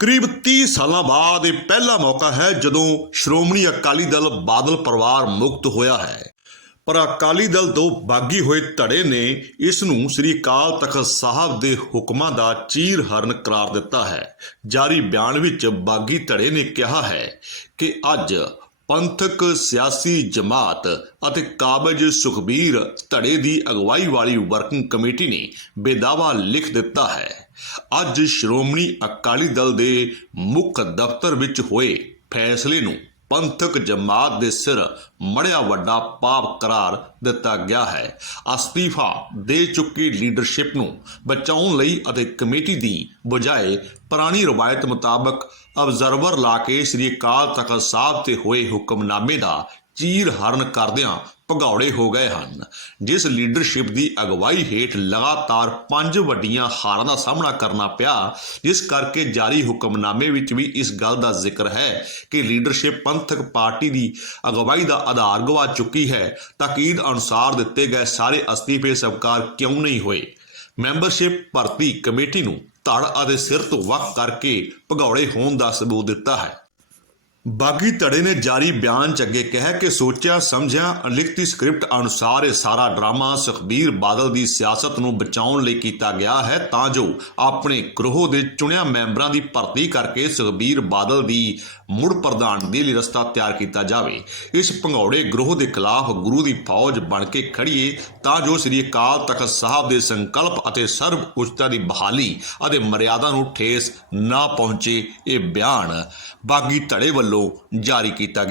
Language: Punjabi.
ਕਰੀਬ 30 ਸਾਲਾਂ ਬਾਅਦ ਇਹ ਪਹਿਲਾ ਮੌਕਾ ਹੈ ਜਦੋਂ ਸ਼੍ਰੋਮਣੀ ਅਕਾਲੀ ਦਲ ਬਾਦਲ ਪਰਿਵਾਰ ਮੁਕਤ ਹੋਇਆ ਹੈ। ਪਰ ਅਕਾਲੀ ਦਲ ਤੋਂ ਬਾਗੀ ਹੋਏ ਧੜੇ ਨੇ ਇਸ ਨੂੰ ਸ੍ਰੀ ਅਕਾਲ ਤਖਤ ਸਾਹਿਬ ਦੇ ਹੁਕਮਾਂ ਦਾ ਚੀਰ ਹਰਨ ਕਰਾਰ ਦਿੱਤਾ ਹੈ। ਜਾਰੀ ਬਿਆਨ ਵਿੱਚ ਬਾਗੀ ਧੜੇ ਨੇ ਕਿਹਾ ਹੈ ਕਿ ਅੱਜ ਪੰਥਕ ਸਿਆਸੀ ਜਮਾਤ ਅਤੇ ਕਾਬਜ ਸੁਖਬੀਰ ਧੜੇ ਦੀ ਅਗਵਾਈ ਵਾਲੀ ਵਰਕਿੰਗ ਕਮੇਟੀ ਨੇ ਬੇਦਾਵਾ ਲਿਖ ਦਿੱਤਾ ਹੈ। ਅੱਜ ਸ਼੍ਰੋਮਣੀ ਅਕਾਲੀ ਦਲ ਦੇ ਮੁੱਖ ਦਫ਼ਤਰ ਵਿੱਚ ਹੋਏ ਫੈਸਲੇ ਨੂੰ ਪੰਥਕ ਜਮਾਤ ਦੇ ਸਿਰ ਮੜਿਆ ਵੱਡਾ ਪਾਪ ਕਰਾਰ ਦਿੱਤਾ ਗਿਆ ਹੈ। ਅਸਤੀਫਾ ਦੇ ਚੁੱਕੀ ਲੀਡਰਸ਼ਿਪ ਨੂੰ ਬਚਾਉਣ ਲਈ ਅਤੇ ਕਮੇਟੀ ਦੀ ਬਜਾਏ ਪੁਰਾਣੀ ਰਵਾਇਤ ਮੁਤਾਬਕ ਅਬਜ਼ਰਵਰ ਲਾ ਕੇ ਸ੍ਰੀ ਅਕਾਲ ਤਖਤ ਸਾਹਿਬ ਤੇ ਹੋਏ ਹੁਕਮਨਾਮੇ ਦਾ ਚੀਰ ਹਰਨ ਕਰਦਿਆਂ ਭਗੌੜੇ ਹੋ ਗਏ ਹਨ। ਜਿਸ ਲੀਡਰਸ਼ਿਪ ਦੀ ਅਗਵਾਈ ਹੇਠ ਲਗਾਤਾਰ ਪੰਜ ਵੱਡੀਆਂ ਹਾਰਾਂ ਦਾ ਸਾਹਮਣਾ ਕਰਨਾ ਪਿਆ, ਜਿਸ ਕਰਕੇ ਜਾਰੀ ਹੁਕਮਨਾਮੇ ਵਿੱਚ ਵੀ ਇਸ ਗੱਲ ਦਾ ਜ਼ਿਕਰ ਹੈ ਕਿ ਲੀਡਰਸ਼ਿਪ ਪੰਥਕ ਪਾਰਟੀ ਦੀ ਅਗਵਾਈ ਦਾ ਆਧਾਰ ਗਵਾ ਚੁੱਕੀ ਹੈ। ਤਾਕੀਦ ਅਨੁਸਾਰ ਦਿੱਤੇ ਗਏ ਸਾਰੇ ਅਸਤੀਫੇ ਸਵਕਾਰ ਕਿਉਂ ਨਹੀਂ ਹੋਏ? ਮੈਂਬਰਸ਼ਿਪ ਭਰਤੀ ਕਮੇਟੀ ਨੂੰ ਧੜ ਅਤੇ ਸਿਰ ਤੋਂ ਵੱਖ ਕਰਕੇ ਭਗੌੜੇ ਹੋਣ ਦਾ ਸਬੂਤ ਦਿੱਤਾ ਹੈ। ਬਾਗੀ ਧੜੇ ਨੇ ਜਾਰੀ ਬਿਆਨ ਚ ਅੱਗੇ ਕਿਹਾ ਕਿ ਸੋਚਿਆ, ਸਮਝਿਆ, ਲਿਖਤੀ ਸਕ੍ਰਿਪਟ ਅਨੁਸਾਰ ਇਹ ਸਾਰਾ ਡਰਾਮਾ ਸੁਖਬੀਰ ਬਾਦਲ ਦੀ ਸਿਆਸਤ ਨੂੰ ਬਚਾਉਣ ਲਈ ਕੀਤਾ ਗਿਆ ਹੈ ਤਾਂ ਜੋ ਆਪਣੇ ਗਰੋਹ ਦੇ ਚੁਣਿਆ ਮੈਂਬਰਾਂ ਦੀ ਭਰਤੀ ਕਰਕੇ ਸੁਖਬੀਰ ਬਾਦਲ ਦੀ ਮੁੜ ਪ੍ਰਧਾਨਗੀ ਲਈ ਰਸਤਾ ਤਿਆਰ ਕੀਤਾ ਜਾਵੇ। ਇਸ ਭੰਗੌੜੇ ਗਰੋਹ ਦੇ ਖਿਲਾਫ ਗੁਰੂ ਦੀ ਫੌਜ ਬਣ ਕੇ ਖੜੀਏ ਤਾਂ ਜੋ ਸ੍ਰੀ ਅਕਾਲ ਤਖਤ ਸਾਹਿਬ ਦੇ ਸੰਕਲਪ ਅਤੇ ਸਰਵ ਉੱਚਤਾ ਦੀ ਬਹਾਲੀ ਅਤੇ ਮਰਿਆਦਾ ਨੂੰ ਠੇਸ ਨਾ ਪਹੁੰਚੇ ਇਹ ਬਿਆਨ। ਬਾਗੀ ਧੜੇ ਵੱਲੋਂ ਵੱਲੋਂ ਜਾਰੀ ਕੀਤਾ ਗਿਆ।